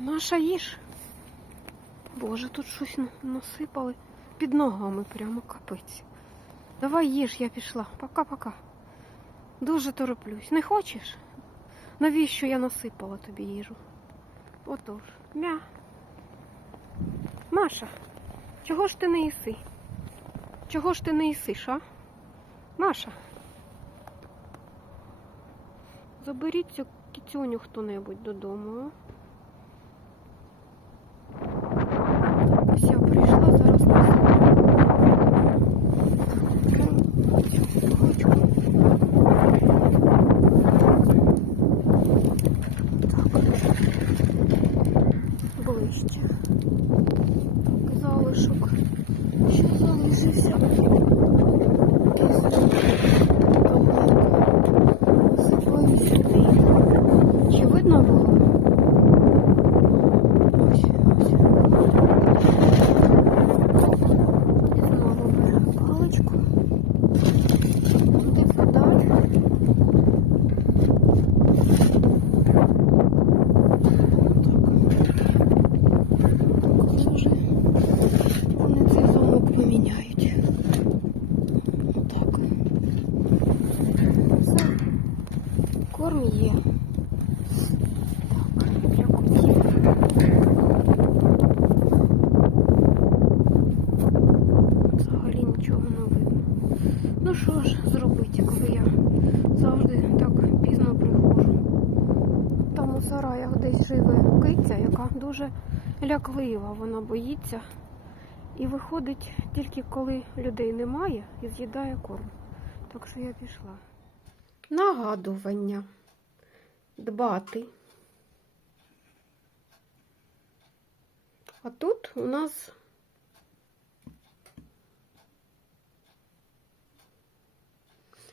Маша, їж. Боже, тут щось насипали під ногами прямо капець. Давай їж, я пішла. Пока-пока. Дуже тороплюсь. Не хочеш? Навіщо я насипала тобі їжу? Отож, мя. Маша, чого ж ти не їси? Чого ж ти не їсиш, а? Маша. Заберіть цю кіцюню хто-небудь додому? я прийшла зараз на ближче. Залишок. Ще залишився. Ну що ж зробити, коли я завжди так пізно приходжу. Там у сараях десь живе киця, яка дуже ляклива, вона боїться. І виходить тільки коли людей немає і з'їдає корм. Так що я пішла. Нагадування. Дбати. А тут у нас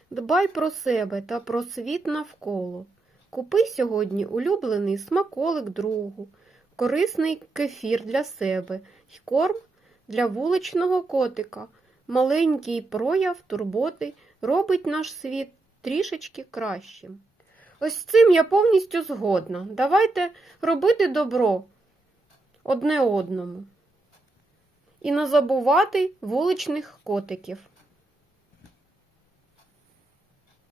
Дбай про себе та про світ навколо. Купи сьогодні улюблений смаколик другу, корисний кефір для себе й корм для вуличного котика. Маленький прояв турботи робить наш світ трішечки кращим. Ось з цим я повністю згодна. Давайте робити добро одне одному. І не забувати вуличних котиків.